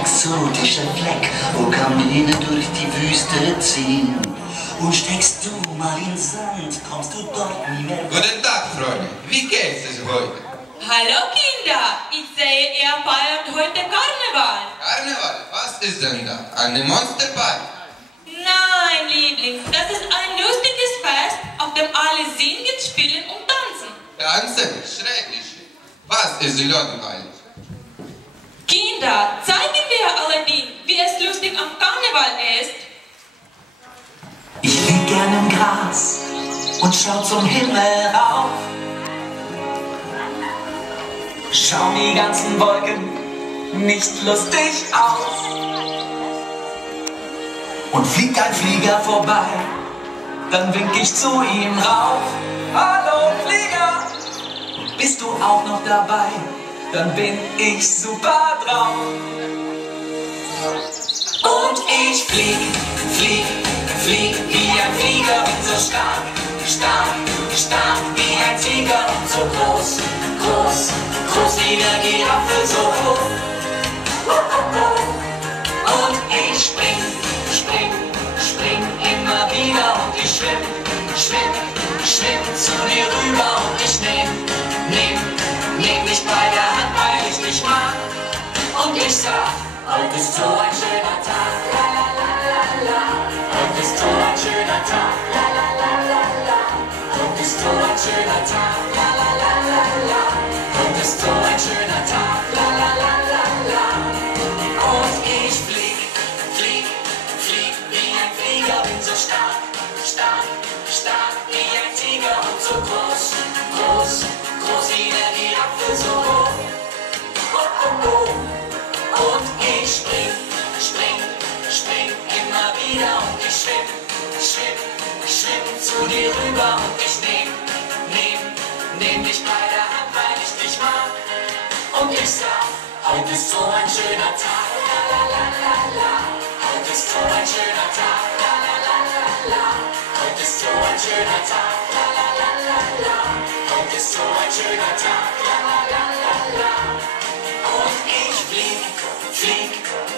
exotischer Fleck, wo Kamele durch die Wüste ziehen. Und steckst du mal in Sand, kommst du dort nie mehr weg. Guten Tag, Freunde. Wie geht's es heute? Hallo Kinder, ich sehe, ihr feiert heute Karneval. Karneval? Was ist denn da? Eine Monsterparty? Nein, Liebling, das ist ein lustiges Fest, auf dem alle singen, spielen und tanzen. Tanzen? Schrecklich. Was ist so langweilig? Kinder, zeigen wir allerdings, wie es lustig am Karneval ist. Ich lieg gern im Gras und schau zum Himmel rauf. Schau die ganzen Wolken nicht lustig aus. Und fliegt ein Flieger vorbei, dann wink ich zu ihm rauf. Hallo Flieger, bist du auch noch dabei? Dann bin ich super drauf. Und ich flieg, flieg, flieg wie ein Flieger, bin so stark, stark, stark wie ein Tiger und so groß, groß, groß wie eine Giraffe, so hoch. Und ich spring, spring, spring immer wieder und ich schwimm, schwimm, schwimm zu dir rüber und ich nehm dich bei der Hand, weil ich dich mag. Und ich sag, heute ist so ein schöner Tag, la la la la la. Heute ist so ein schöner Tag, la la la la la. Heute ist so ein schöner Tag, la la la la la. Heute ist so ein schöner Tag, la la la la la. Und ich flieg, flieg, flieg wie ein Flieger, bin so stark, stark, stark wie ein Tiger und so groß, groß, groß wie eine Giraffe, so hoch. Und ich spring, spring, spring immer wieder und ich schwimm, schwimm, schwimm zu dir rüber und ich nehm dich bei der Hand, weil ich dich mag. Und ich sag, heute ist so ein schöner Tag, la la la la la. Heute ist so ein schöner Tag, la la la la la. Heute ist so ein schöner Tag, la la la la la. Heute ist so ein schöner Tag, la la la la la. Und ich flieg, flieg,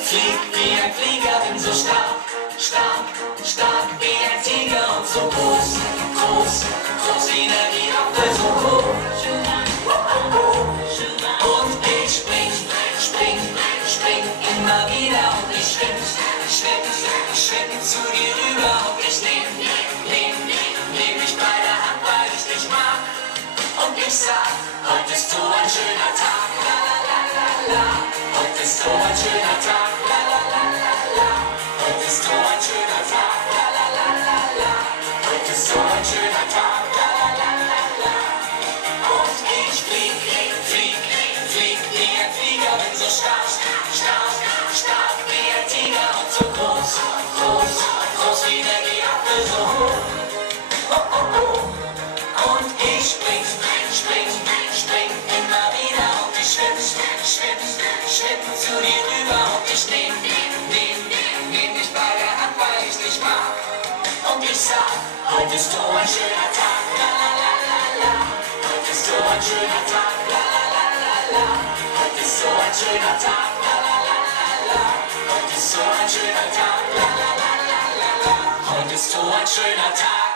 flieg wie ein Flieger, bin so stark, stark, stark wie ein Tiger und so groß, groß, groß wie eine Giraffe, so hoch. Und ich spring, spring, spring immer wieder und ich schwimm, schwimm, schwimm zu dir rüber und ich nehm dich bei der Hand, weil ich dich mag. Und ich sag, heute ist so ein schöner Tag, la la la la la. Heute ist so ein schöner Tag, la la la la la. Heute ist so ein schöner Tag, la la la la la. Heute ist so ein schöner Tag, la la la la la. Und ich flieg, flieg, flieg wie ein Flieger, bin so stark, stark, stark wie ein Tiger und so groß, groß, groß wie eine Giraffe, so hoch. Und ich spring, spring, spring immer wieder und ich schwimm, schwimm, schwimm zu dir rüber und ich nehm dich bei der Hand, weil ich dich mag. Und ich sag, heute ist so ein schöner Tag, la la la la la. Heute ist so ein schöner Tag, la la la la la. Heute ist so ein schöner Tag, la la la la la. Heute ist so ein schöner Tag, la la la la la. Heute ist so ein schöner Tag.